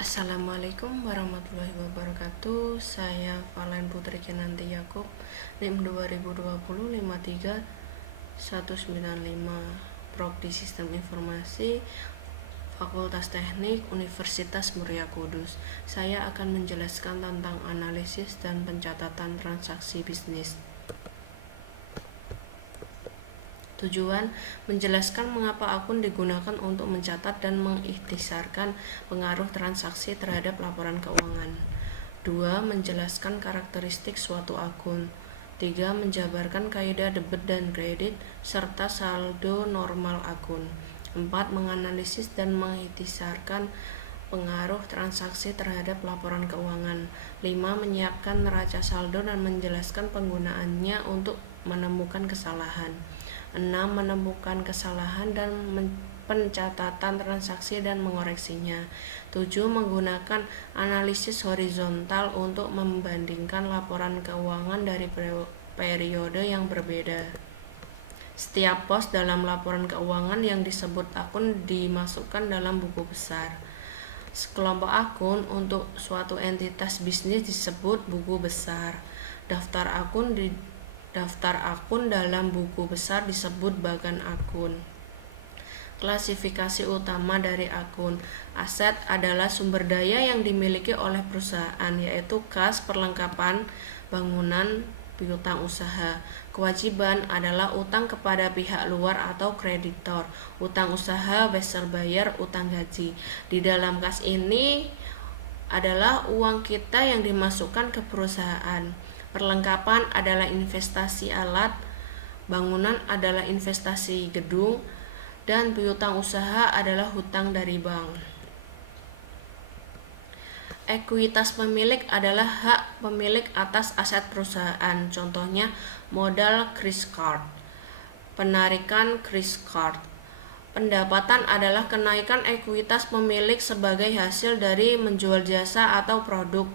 Assalamualaikum warahmatullahi wabarakatuh. Saya Valen Putri Kinanti Yakob, NIM 2020-53-195, Prodi Sistem Informasi, Fakultas Teknik Universitas Muria Kudus. Saya akan menjelaskan tentang analisis dan pencatatan transaksi bisnis. Tujuan: menjelaskan mengapa akun digunakan untuk mencatat dan mengikhtisarkan pengaruh transaksi terhadap laporan keuangan. 2. Menjelaskan karakteristik suatu akun. 3. Menjabarkan kaidah debit dan kredit serta saldo normal akun. 4. Menganalisis dan mengikhtisarkan pengaruh transaksi terhadap laporan keuangan. 5. Menyiapkan neraca saldo dan menjelaskan penggunaannya untuk menemukan kesalahan. 6. Menemukan kesalahan dan pencatatan transaksi dan mengoreksinya. 7. Menggunakan analisis horizontal untuk membandingkan laporan keuangan dari periode yang berbeda. Setiap pos dalam laporan keuangan yang disebut akun dimasukkan dalam buku besar. Sekelompok akun untuk suatu entitas bisnis disebut buku besar. Daftar akun dalam buku besar disebut bagan akun. Klasifikasi utama dari akun. Aset adalah sumber daya yang dimiliki oleh perusahaan, yaitu kas, perlengkapan, bangunan, piutang usaha. Kewajiban adalah utang kepada pihak luar atau kreditor, utang usaha, wesel bayar, utang gaji. Di dalam kas ini adalah uang kita yang dimasukkan ke perusahaan. Perlengkapan adalah investasi alat, bangunan adalah investasi gedung, dan piutang usaha adalah hutang dari bank. Ekuitas pemilik adalah hak pemilik atas aset perusahaan, contohnya modal kris card, penarikan kris card. Pendapatan adalah kenaikan ekuitas pemilik sebagai hasil dari menjual jasa atau produk,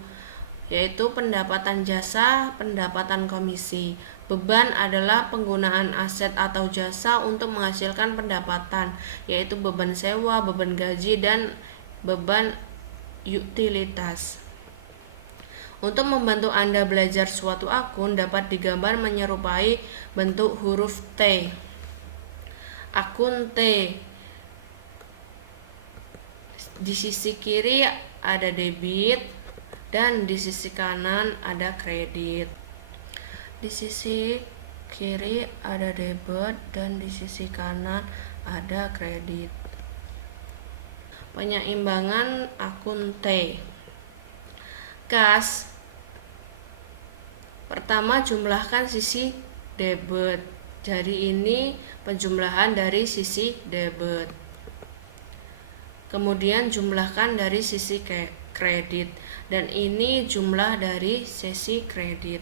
yaitu pendapatan jasa, pendapatan komisi. Beban adalah penggunaan aset atau jasa untuk menghasilkan pendapatan, yaitu beban sewa, beban gaji, dan beban utilitas. Untuk membantu Anda belajar suatu akun dapat digambar menyerupai bentuk huruf T. Akun T. Di sisi kiri ada debit dan di sisi kanan ada kredit. Di sisi kiri ada debit dan di sisi kanan ada kredit. Penyeimbangan akun T. Kas. Pertama, jumlahkan sisi debit. Jadi ini penjumlahan dari sisi debit. Kemudian jumlahkan dari sisi kredit, dan ini jumlah dari sisi kredit.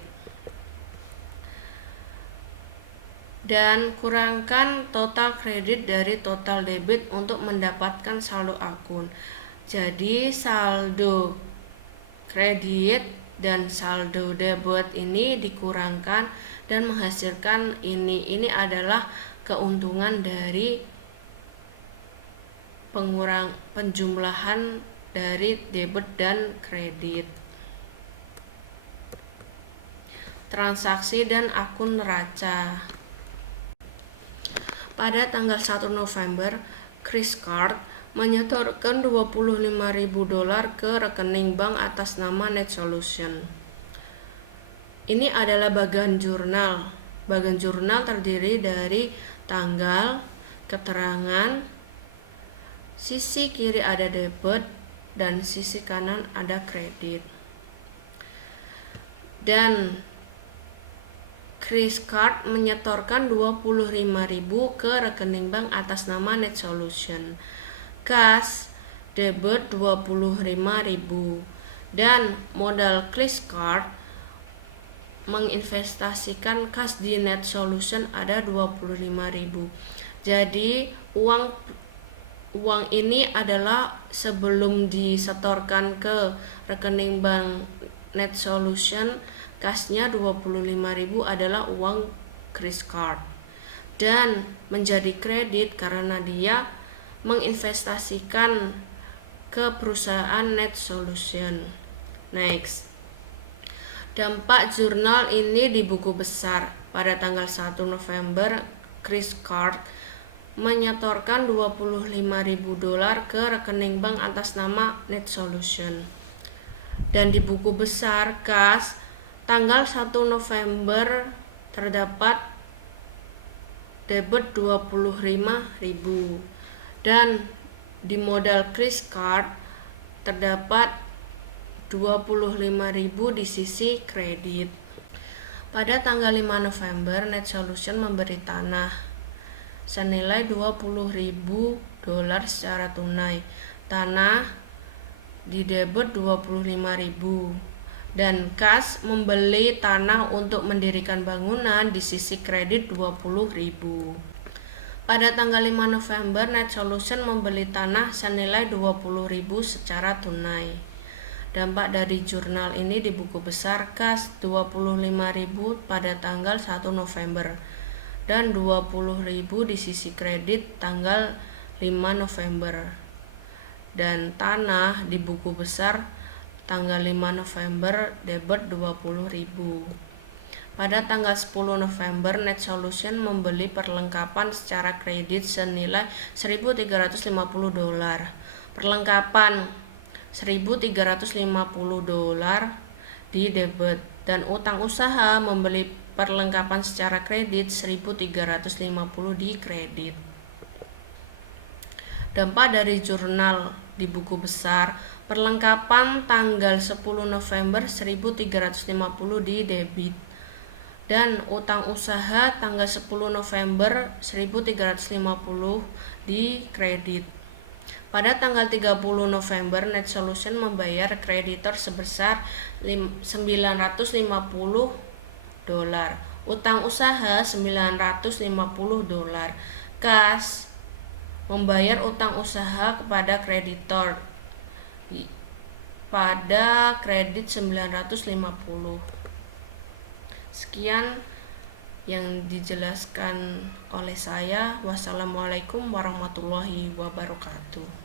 Dan kurangkan total kredit dari total debit untuk mendapatkan saldo akun. Jadi saldo kredit dan saldo debit ini dikurangkan dan menghasilkan ini. Ini adalah keuntungan dari penjumlahan dari debit dan kredit. Transaksi dan akun neraca. Pada tanggal 1 November, Chris Card menyetorkan $25.000 ke rekening bank atas nama Net Solution. Ini adalah bagan jurnal. Bagan jurnal terdiri dari tanggal, keterangan, sisi kiri ada debit dan sisi kanan ada kredit. Dan Chris Card menyetorkan $25.000 ke rekening bank atas nama Net Solution. Kas debit $25.000 dan modal Chris Card menginvestasikan kas di Net Solution ada $25.000. Jadi uang ini adalah sebelum disetorkan ke rekening bank Net Solution, kasnya $25.000 adalah uang Chris Card dan menjadi kredit karena dia menginvestasikan ke perusahaan NetSolution. Next. Dampak jurnal ini di buku besar. Pada tanggal 1 November, Chris Card menyetorkan $25.000 ke rekening bank atas nama NetSolution. Dan di buku besar kas tanggal 1 November terdapat debit $25.000 dan di modal Chris Card terdapat $25.000 di sisi kredit. Pada tanggal 5 November, NetSolution memberi tanah senilai $20.000 secara tunai. Tanah didebit $25.000 dan kas membeli tanah untuk mendirikan bangunan di sisi kredit $20.000. Pada tanggal 5 November, NetSolution membeli tanah senilai $20.000 secara tunai. Dampak dari jurnal ini di buku besar kas $25.000 pada tanggal 1 November dan $20.000 di sisi kredit tanggal 5 November. Dan tanah di buku besar tanggal 5 November debit $20.000. Pada tanggal 10 November, NetSolution membeli perlengkapan secara kredit senilai $1.350. Perlengkapan $1.350 di debit dan utang usaha membeli perlengkapan secara kredit $1.350 di kredit. Dampak dari jurnal di buku besar, perlengkapan tanggal 10 November $1.350 di debit dan utang usaha tanggal 10 November $1.350 di kredit. Pada tanggal 30 November, NetSolution membayar kreditor sebesar $950, utang usaha $950, kas membayar utang usaha kepada kreditor pada kredit $950. Sekian yang dijelaskan oleh saya. Wassalamualaikum warahmatullahi wabarakatuh.